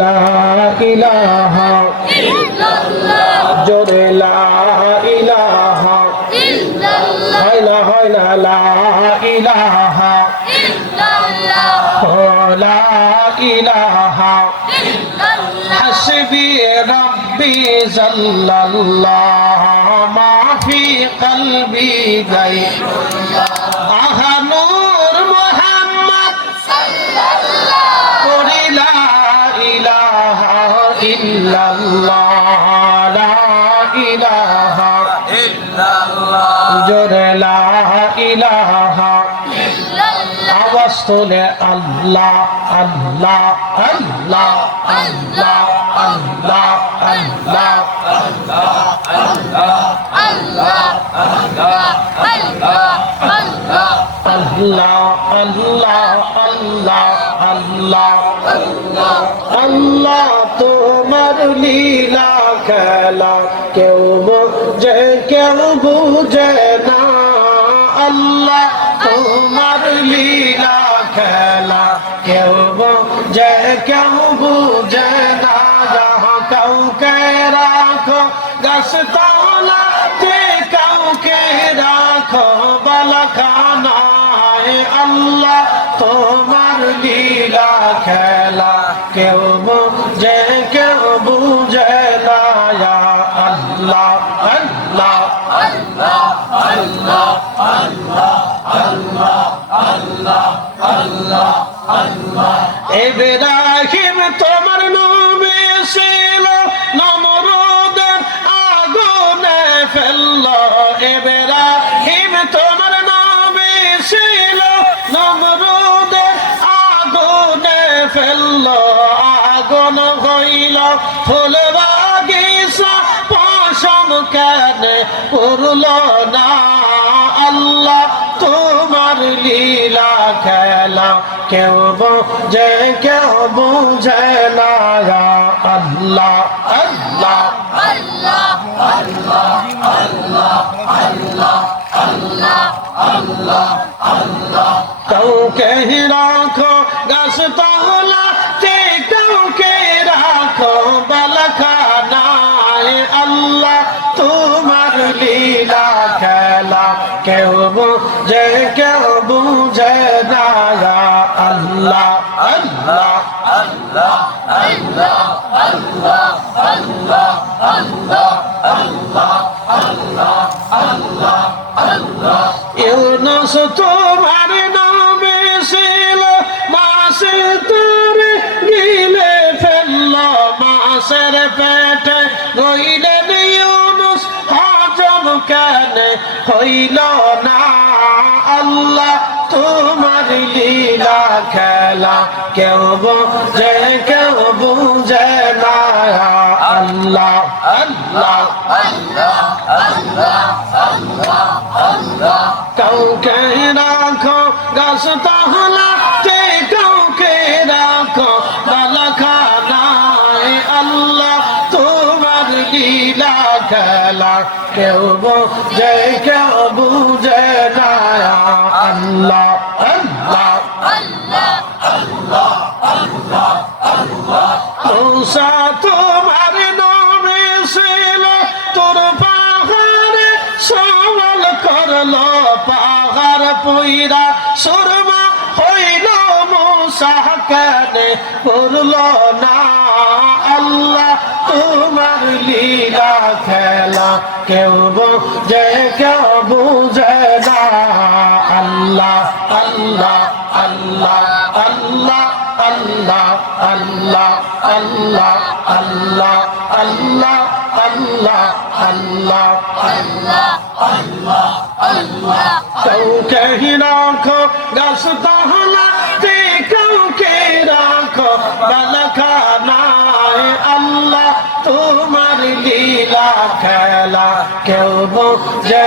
লা ইলাহা ইল্লাল্লাহ জোরে লা ইলাহা ইল্লাল্লাহ হয় না লা ইলাহা ইল্লাল্লাহ লা ইলাহা ইল্লাল্লাহ হাসবি রাব্বি জাল্লাল্লাহ মা ফি কলবি গায়রুল্লাহ আহা নূর মুহাম্মদ সাল্লাল্লাহ করি লা ইলাহা ইল্লাল্লাহ লা ইলাহা ইল্লাল্লাহ জোরে লা ইলাহা ইল্লাল্লাহ আওয়াজ তোলে আল্লাহ আল্লাহ আল্লাহ আল্লাহ আল্লাহ আল্লাহ আল্লাহ আল্লাহ আল্লাহ আল্লাহ আল্লাহ আল্লাহ আল্লাহ আল্লাহ আল্লাহ আল্লাহ তোমার লীলা খেলা কেউ বোঝে কেউ বুঝে না আল্লাহ তোমার লীলা খেলা কেউ বোঝে কেউ বুঝে না যাহা কাউকে রাখো গাছ তলাতে কাউকে রাখো বালাখানায় আল্লাহ তোমার লীলা খেলা কেউ বুঝে কেউ বুঝে না আল্লাহ আল্লাহ আল্লাহ আল্লাহ আল্লাহ আল্লাহ আল্লাহ আল্লাহ আল্লাহ ইব্রাহিম তোমার নবী ছিল নমরুদের আগুনে ফেললো ইব্রাহিম তোমার নবী ছিল নমরুদের আগুনে ফেললো আগুন হইল ফুল বাগিচা পশম কেন পুরলো না আল্লাহ তোমার লীলা খেলা কেউ বোঝে কেউ বুঝে না আল্লাহ আল্লাহ আল্লাহ আল্লাহ আল্লাহ আল্লাহ আল্লাহ আল্লাহ আল্লাহ কাউকে রাখো গাছ তলাতে কাউকে রাখো বালাখানায় আল্লাহ তোমার লীলা খেলা কেউ বোঝে কেউ বুঝে না আল্লাহ আল্লাহ আল্লাহ আল্লাহ আল্লাহ আল্লাহ আল্লাহ আল্লাহ আল্লাহ আল্লাহ আল্লাহ ইউনুস তোমার নবী ছিল মাছে তোরে গিলে ফেললো মাছের পেটে রইলেন ইউনুস হজম কেন হইল না আল্লাহ তোমার লীলা খেলা কেউ বোঝে কেউ বুঝে না আল্লাহ আল্লাহ আল্লাহ আল্লাহ আল্লাহ আল্লাহ কাউকে রাখো গাছ তলাতে কাউকে রাখো বালাখানায় আল্লাহ তোমার লীলা খেলা কেউ বোঝে কেউ বুঝে না আল্লাহ আল্লাহ আল্লাহ আল্লাহ আল্লাহ আল্লাহ মূসা তোমার নবী ছিল তোর পাহাড়ে সওয়াল করলো পাহাড় পুইরা সুরমা হইল মূসা কেন করলো না আল্লাহ তোমার লীলা খেলা কেউ বোঝে কেউ বুঝে না আল্লাহ আল্লাহ আল্লাহ আল্লাহ আল্লাহ আল্লাহ আল্লাহ আল্লাহ আল্লাহ আল্লাহ আল্লাহ আল্লাহ আল্লাহ আল্লাহ কাউকে রাখো গাছ তলাতে কাউকে রাখো বালাখানায় আল্লাহ তোমার লীলা খেলা কেউ বোঝে